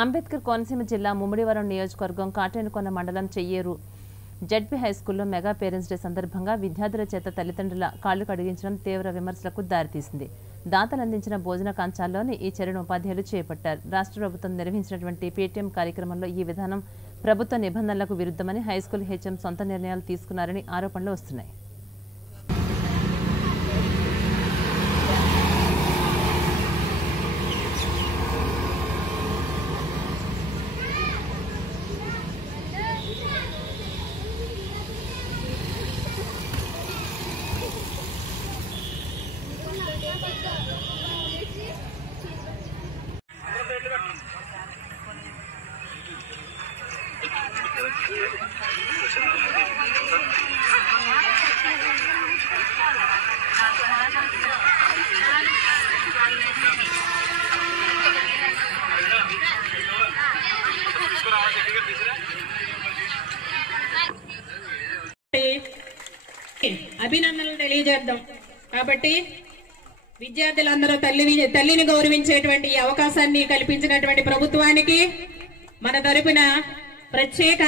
అంబేద్కర్ కోనసీమ జిల్లా ముమ్మిడివరం నియోజకవర్గం కాటేనుకొండ మండలం చెయ్యేరు జడ్పీ హైస్కూల్లో మెగా పేరెంట్స్ డే సందర్భంగా విద్యార్థుల చేత తల్లిదండ్రుల కాళ్లు కడిగించడం తీవ్ర విమర్శలకు దారితీసింది. దాతలు అందించిన భోజన కంచాల్లోని ఈ చర్యను ఉపాధ్యాయులు చేపట్టారు. రాష్ట్ర ప్రభుత్వం నిర్వహించినటువంటి పేటీఎం కార్యక్రమంలో ఈ విధానం ప్రభుత్వ నిబంధనలకు విరుద్ధమని హైస్కూల్ హెచ్ఎం సొంత నిర్ణయాలు తీసుకున్నారని ఆరోపణలు వస్తున్నాయి. అభినందనలు తెలియజేద్దాం. కాబట్టి విద్యార్థులందరూ తల్లిని గౌరవించేటువంటి అవకాశాన్ని కల్పించినటువంటి ప్రభుత్వానికి మన తరపున ప్రత్యేక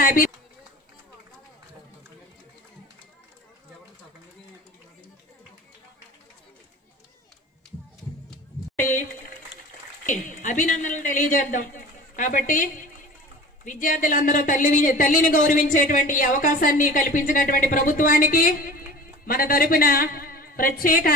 అభినందనలు తెలియజేద్దాం. కాబట్టి విద్యార్థులందరూ తల్లిని గౌరవించేటువంటి అవకాశాన్ని కల్పించినటువంటి ప్రభుత్వానికి మన తరపున ప్రత్యేక